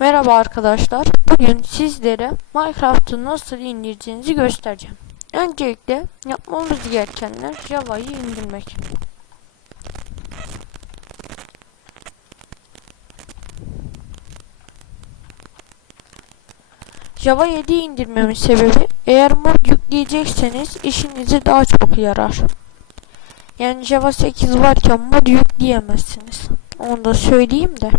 Merhaba arkadaşlar. Bugün sizlere Minecraft'ı nasıl indireceğinizi göstereceğim. Öncelikle yapmamız gerekenler Java'yı indirmek. Java 7 indirmemin sebebi eğer mod yükleyecekseniz işinize daha çok yarar. Yani Java 8 varken mod yükleyemezsiniz. Onu da söyleyeyim de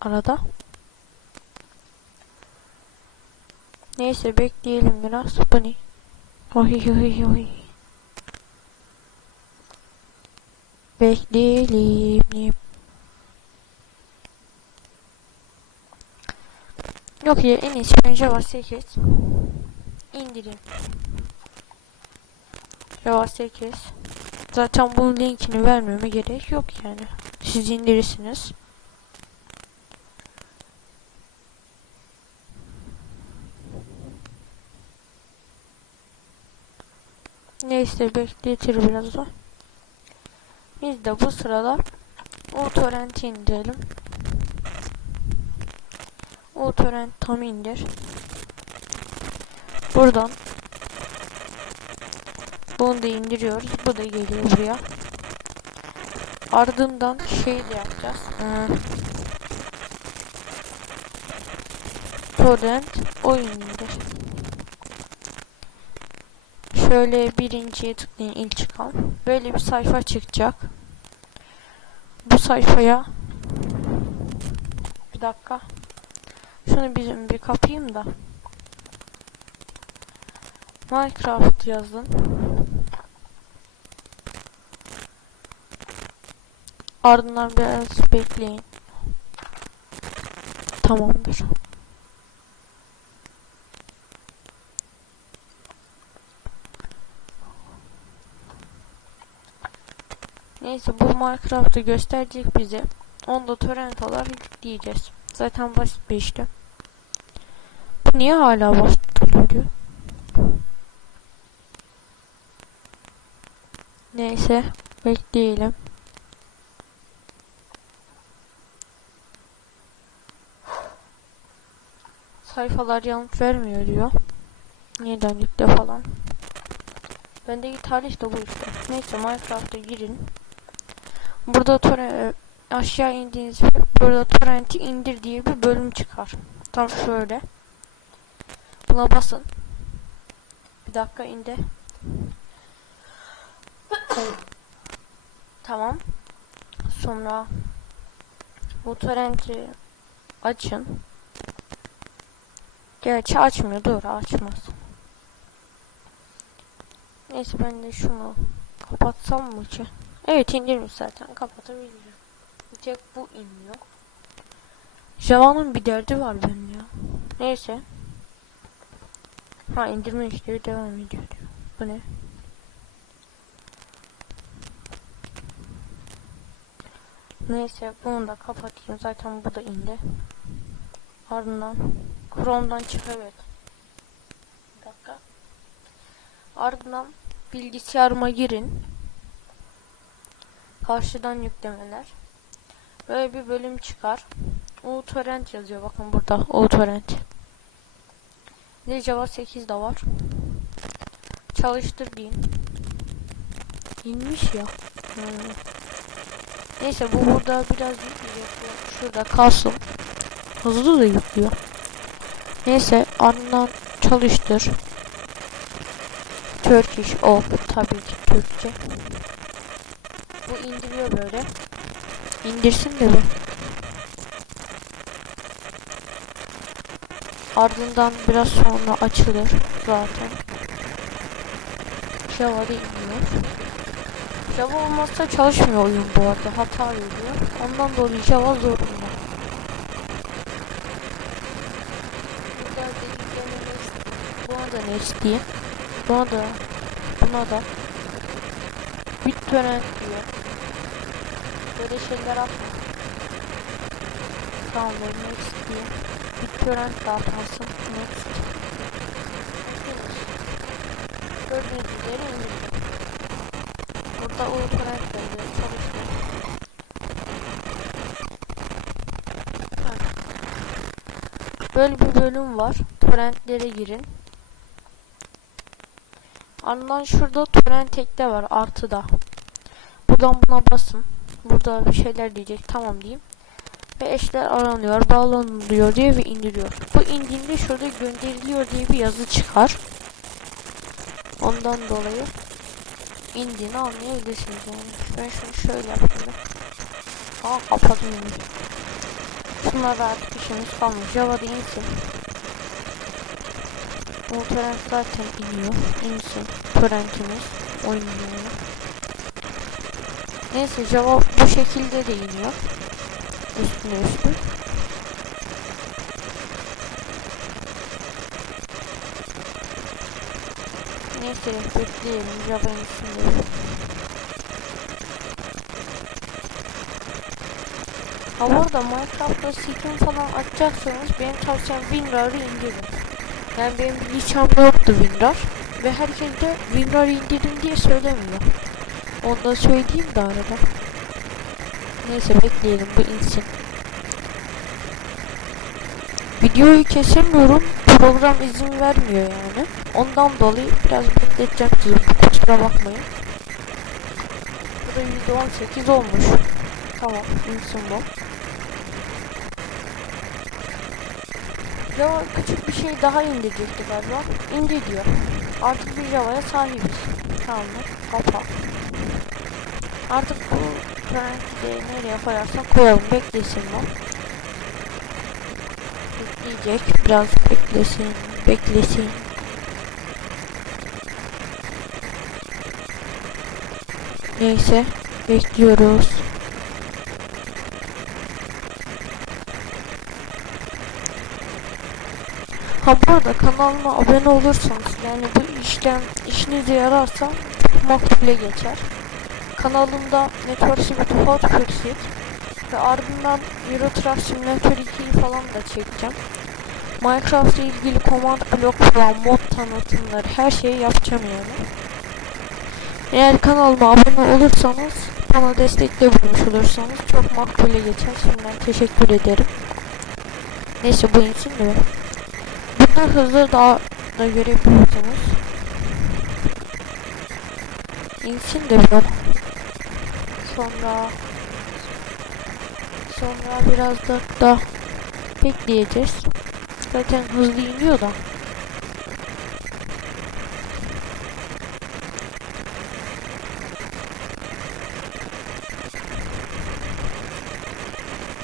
arada. Neyse bekleyelim biraz. Bu ne? Oy oy oy. Bekleyelim. Yok ya en iyisi ben Java 8 indireyim. Java 8 Zaten bu linkini vermeme gerek yok yani. Siz indirirsiniz. Neyse bekletir biraz o. Biz de bu sırada uTorrent'i indirelim. uTorrent tam indir. Buradan bunu da indiriyoruz. Bu da geliyor buraya. Ardından şey de yapacağız. Ee, torrent oyun indir. Şöyle birinciye tıklayın ilk çıkan. Böyle bir sayfa çıkacak. Bu sayfaya bir dakika. Şunu bizim bir kapayım da. Minecraft yazın. Ardından biraz bekleyin. Tamamdır. Neyse bu Minecraft'ı gösterecek bize. Onu da torrent olarak yükleyeceğiz. Zaten basit bir işlem. Bu niye hala basit oluyor? Neyse bekleyelim. Sayfalar yanıt vermiyor diyor. Neden yükle falan. Bendeki tarih de bu işte. Neyse Minecraft'a girin. Burada torrent aşağı indiğiniz burada torrent'i indir diye bir bölüm çıkar. Tam şöyle. Buna basın. Bir dakika indi. tamam. Sonra bu torrent'i açın. Gerçi açmıyor. Doğru açmaz. Neyse ben de şunu kapatsam mı ki? Evet indirmiş zaten. Kapatabilirim. Tek bu inmiyor. Java'nın bir derdi var benim ya. Neyse. Ha indirme işleri devam ediyor diyor. Bu ne? Neyse bunu da kapatayım. Zaten bu da indi. Ardından Chrome'dan çık evet. Bir dakika. Ardından bilgisayarıma girin. Karşıdan yüklemeler. Böyle bir bölüm çıkar. uTorrent yazıyor bakın burada uTorrent. Ne Java 8 de var. Çalıştır deyin. İnmiş ya. Hmm. Neyse bu burada biraz yükleyecek. Şurada kalsın. Hızlı da yüklüyor. Neyse ardından çalıştır. Turkish of tabii ki Türkçe. Bu indiriyor böyle. İndirsin de bu. Ardından biraz sonra açılır zaten. Java'da iniyor. Java olmazsa çalışmıyor oyun bu arada. Hata veriyor. Ondan dolayı Java zorunda. Buna da ne isteyeyim? Buna da buna da BitTorrent diyor. Böyle şeyler atma. Tamam ben next diye. BitTorrent de atmasın. Next. Gördüğünüz üzere indirdim. Burada uTorrent yazıyor. Çalıştır. Böyle bir bölüm var. Torrentlere girin. Ardından şurada torrent ekle var artıda. Buradan buna basın. Burada bir şeyler diyecek. Tamam diyeyim. Ve eşler aranıyor, bağlanılıyor diye ve indiriyor. Bu indiğinde şurada gönderiliyor diye bir yazı çıkar. Ondan dolayı indiğini anlayabilirsiniz yani. Ben şunu şöyle yapayım. Aa yine. Bunlara artık işimiz kalmış. Java'da insin. Bu torrent zaten iniyor. İnsin. Torrentimiz. Oynuyor. Neyse Java bu şekilde de iniyor. Üstüne üstü. Neyse bekleyelim Java insin diye. Ha bu arada Minecraft'ta skin falan açacaksanız benim tavsiyem WinRAR'ı indirin. Yani benim bilgisayarımda yoktu WinRAR. Ve herkes de WinRAR indirin diye söylemiyor. Onu da söyleyeyim de arada. Neyse bekleyelim bu insin. Videoyu kesemiyorum. Program izin vermiyor yani. Ondan dolayı biraz bekleteceğim sizi. Kusura bakmayın. Burada %18 olmuş. Tamam insin bu. Java küçük bir şey daha indirecekti galiba. İndir diyor. Artık bir Java'ya sahibiz. Tamam mı? Kapa. Artık bu Frank'i nereye koyarsak koyalım. Beklesin bu. Bekleyecek. Biraz beklesin. Beklesin. Neyse. Bekliyoruz. Ha bu arada kanalıma abone olursanız yani bu işlem işinize yararsa çok makbule geçer. Kanalımda Network Simulator Hot Pursuit ve ardından Euro Truck Simulator 2'yi falan da çekeceğim. Minecraft ile ilgili command block falan mod tanıtımları her şeyi yapacağım yani. Eğer kanalıma abone olursanız bana destekle bulmuş olursanız çok makbule geçer. Şimdiden teşekkür ederim. Neyse bu insin de. Burada hızlı daha da görebilirsiniz. İnsin de bir. Sonra sonra biraz da, da bekleyeceğiz. Zaten hızlı iniyor da.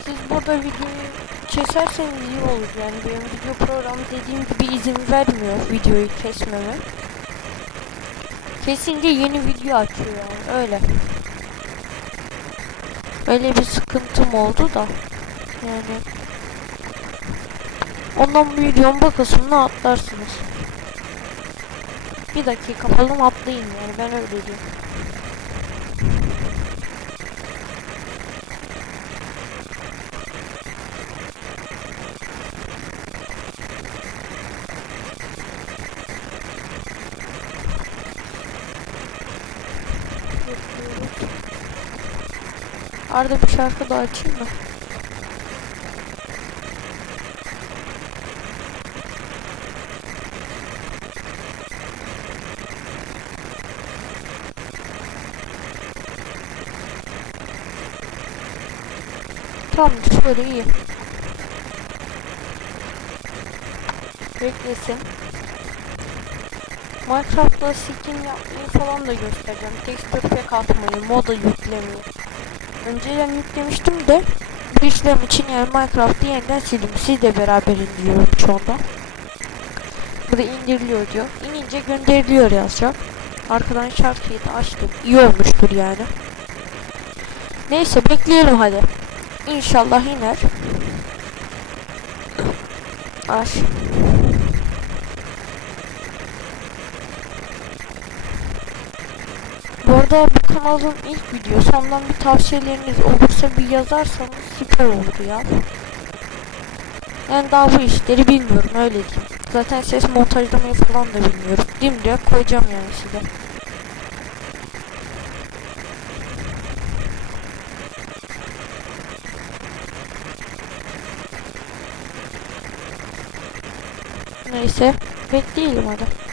Siz burada videoyu keserseniz iyi olur yani benim video programı dediğim gibi izin vermiyor videoyu kesmeme. Kesince yeni video açıyor yani öyle. Öyle bir sıkıntım oldu da yani ondan bu videonun bu kısmını atlarsınız. Bir dakika falan atlayın yani ben öyle diyorum. Arada bir şarkı da açayım mı? Tamam şöyle iyi. Beklesin. Minecraft'ta skin yapmayı falan da göstereceğim. Texture pack atmayı, moda yüklemeyi. Önceden yüklemiştim de bu işlem için yani Minecraft'ı yeniden sildim. Siz de beraber indiriyorum şu anda. Burada indiriliyor diyor. İnince gönderiliyor yazacak. Arkadan şarkıyı da açtım. İyi olmuştur yani. Neyse bekleyelim hadi. İnşallah iner. Aç. Arada bu kanalın ilk videosu. Ondan bir tavsiyeleriniz olursa bir yazarsanız süper olur ya. Yani daha bu işleri bilmiyorum öyle diyeyim. Zaten ses montajlamayı falan da bilmiyorum. Dimdirek koyacağım yani size. Neyse bekleyelim hadi.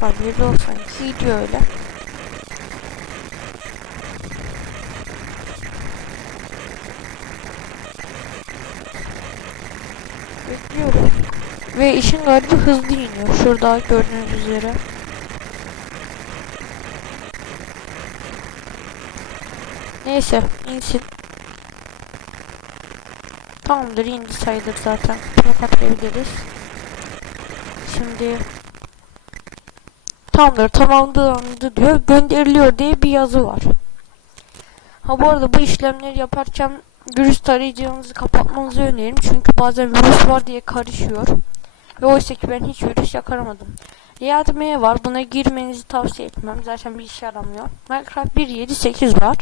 91 92 gidiyor öyle. Bekliyorum. Ve işin galiba hızlı iniyor. Şurada gördüğünüz üzere. Neyse insin. Tamamdır indi sayılır zaten. Bunu kapatabiliriz. Şimdi Tamamdır tamamlandı diyor. Gönderiliyor diye bir yazı var. Ha bu arada bu işlemleri yaparken virüs tarayıcınızı kapatmanızı öneririm. Çünkü bazen virüs var diye karışıyor. Ve oysa ki ben hiç virüs yakaramadım. Riyadmeye var. Buna girmenizi tavsiye etmem. Zaten bir işe yaramıyor. Minecraft 1.7.8 var.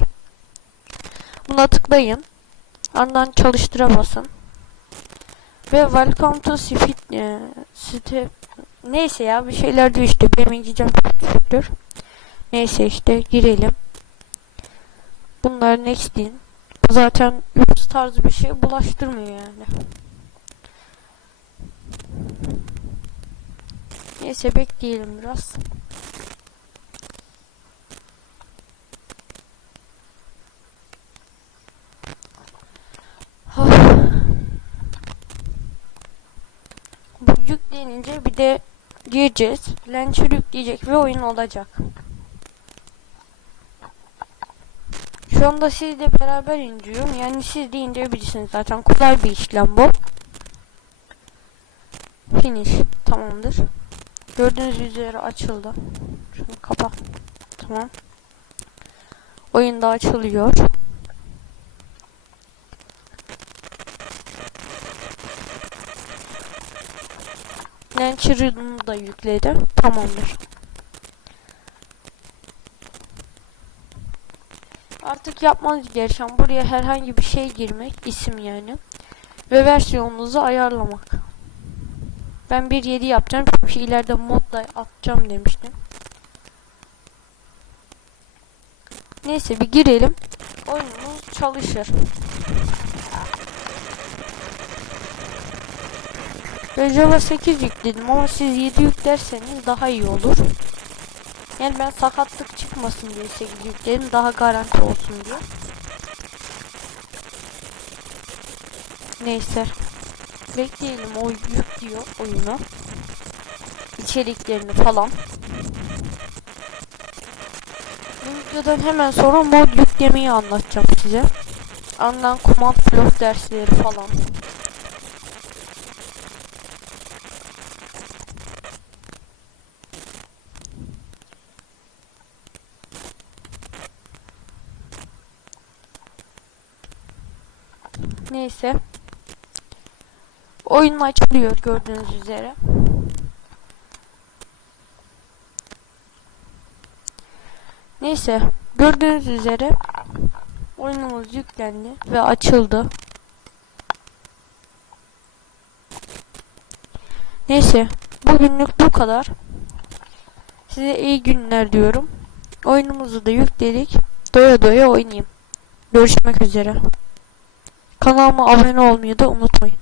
Buna tıklayın. Ardından çalıştıra basın. Ve welcome to e, Step Neyse ya bir şeyler işte. Benim İngilizcem kötüdür. Neyse işte girelim. Bunlar next in. Zaten virüs tarzı bir şey bulaştırmıyor yani. Neyse bekleyelim biraz. Bu yüklenince bir de gireceğiz. Launcher yükleyecek ve oyun olacak. Şu anda sizle beraber indiriyorum. Yani siz de indirebilirsiniz zaten. Kolay bir işlem bu. Finish. Tamamdır. Gördüğünüz üzere açıldı. Şunu kapa. Tamam. Oyun da açılıyor. Launcher'ını da yükledi. Tamamdır. Artık yapmanız gereken buraya herhangi bir şey girmek, isim yani. Ve versiyonunuzu ayarlamak. Ben 1.7 yapacağım çünkü ileride modla atacağım demiştim. Neyse bir girelim. Oyunumuz çalışır. Ben Java 8 yükledim ama siz 7 yüklerseniz daha iyi olur. Yani ben sakatlık çıkmasın diye 8 yükledim daha garanti olsun diye. Neyse. Bekleyelim o yüklüyor oyunu. İçeriklerini falan. Bu videodan hemen sonra mod yüklemeyi anlatacağım size. Andan command block dersleri falan. Neyse. Oyun açılıyor gördüğünüz üzere. Neyse. Gördüğünüz üzere oyunumuz yüklendi ve açıldı. Neyse. Bugünlük bu kadar. Size iyi günler diyorum. Oyunumuzu da yükledik. Doya doya oynayayım. Görüşmek üzere. Kanalıma abone olmayı da unutmayın.